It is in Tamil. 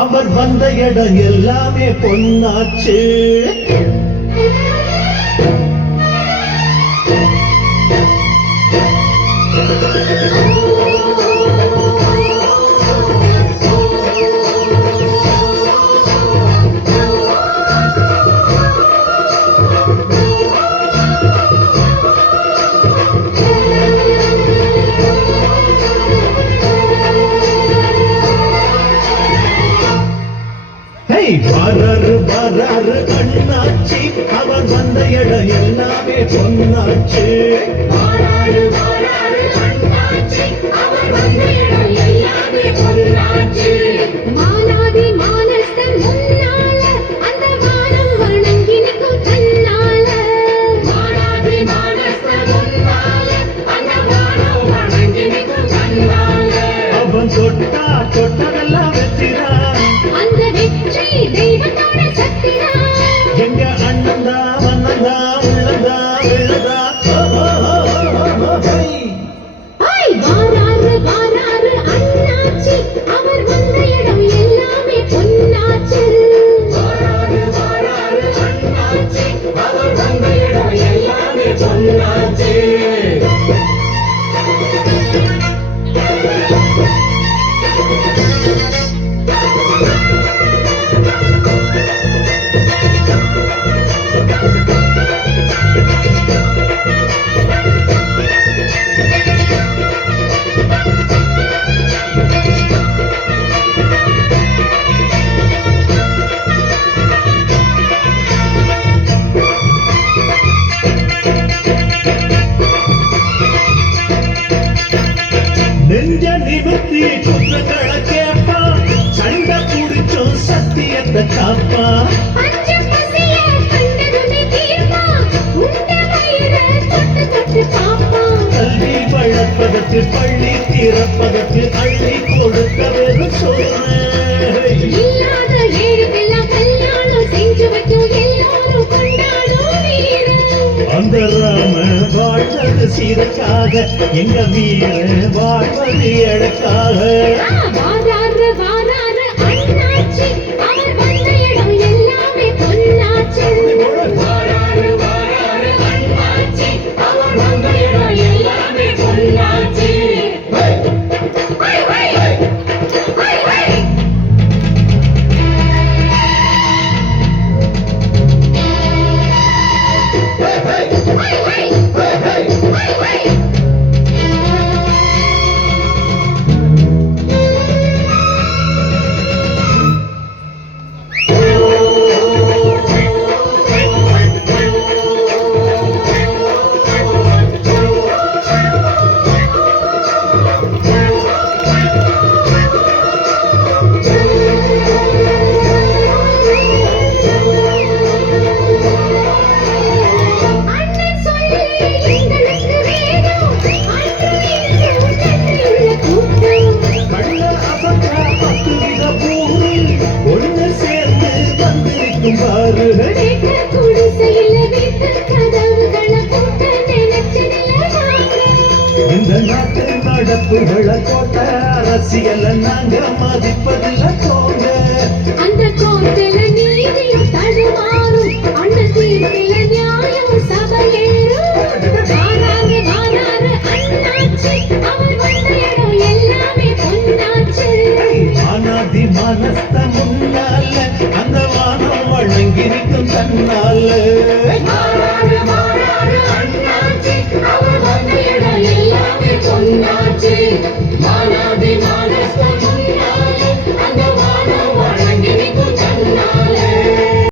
அவர் வந்த இடம் எல்லாமே பொன்னாச்சு. வராரு வராரு அண்ணாச்சி, அவர் வந்த இடம் எல்லாமே பொன்னாச்சு. மானாதி மானஸ்தன் முன்னால அந்த வானம் வணங்கி நிற்கும் தன்னால. மானாதி மானஸ்தன் முன்னால அந்த வானம் வணங்கி நிற்கும் தன்னால. அவன் தொட்டா தொட்டதெல்லாம் வெற்றிடா, அந்த வெற்றி தெய்வத்தோட சக்திடா. எங்க அண்ணந்தா வண்ணந்தா உள்ளதா விழதா. வாராரு வாராரு அண்ணாச்சி, அவர் வந்த இடம் எல்லாமே பொன்னாச்சு. வாராரு வாராரு அண்ணாச்சி, அவர் வந்த இடம் எல்லாமே பொன்னாச்சு. நெஞ்ச நிமித்தி குற்றங்களை கேப்பா, சண்டை குடிச்சும் சத்தியத்தை காப்பா. பஞ்சம் பசிய கண்டதுமே தீர்ப்பா, உண்ட வயிற தொட்டு தொட்டு பாப்பா. கல்வி வளர்ப்பதற்கு பள்ளி திறப்பதற்கு அள்ளி கொடுக்க வெறும் சோறு. இல்லாத ஏழுக்கெல்லாம் கல்யாணம் செஞ்சு வைக்கும் எல்லாரும் கொண்டாடும் வீடு. அந்த ராம வாழ்வது சீருக்காக, எங்க வீர வாழ்வது எழக்காக. வாராரு வாராரு அண்ணாச்சி, அவர் வந்த இடம் எல்லாமே பொன்னாச்சு. வாராரு வாராரு அண்ணாச்சி, அவர் வந்த இடம் எல்லாமே பொன்னாச்சு. அண்ணன் சொல்லி எங்களுக்கு வேணும், அன்று இன்றும் நன்றியுள்ள கூட்டம். கள்ள அசந்தா 10 வித பூரு ஒண்ணு சேர்ந்து வந்திருக்கும் பாரு. வீட்டு குடிசையில வீட்டு கதவுகளை பூட்ட நினைச்சதில்ல நாங்க. இந்த நாட்டு நடப்புகளை கோட்ட அரசியல நாங்க மதிப்பதில்லை போங்க. அந்த கோர்ட்டுல நீதியும் தடுமாறும், அண்ணன் தீர்ப்பில நியாயம் சபையேறும். வாராரு வாராரு அண்ணாச்சி, அவர் வந்த இடம் எல்லாமே பொன்னாச்சு. ஆனாதி மனஸ்த முன்னால அந்த வானம் வழங்கிருக்கும் தன்னால. வாராரு வாராரு அண்ணாச்சி, அவர் வந்த இடம் எல்லாமே பொன்னாச்சு. மானாதி மானா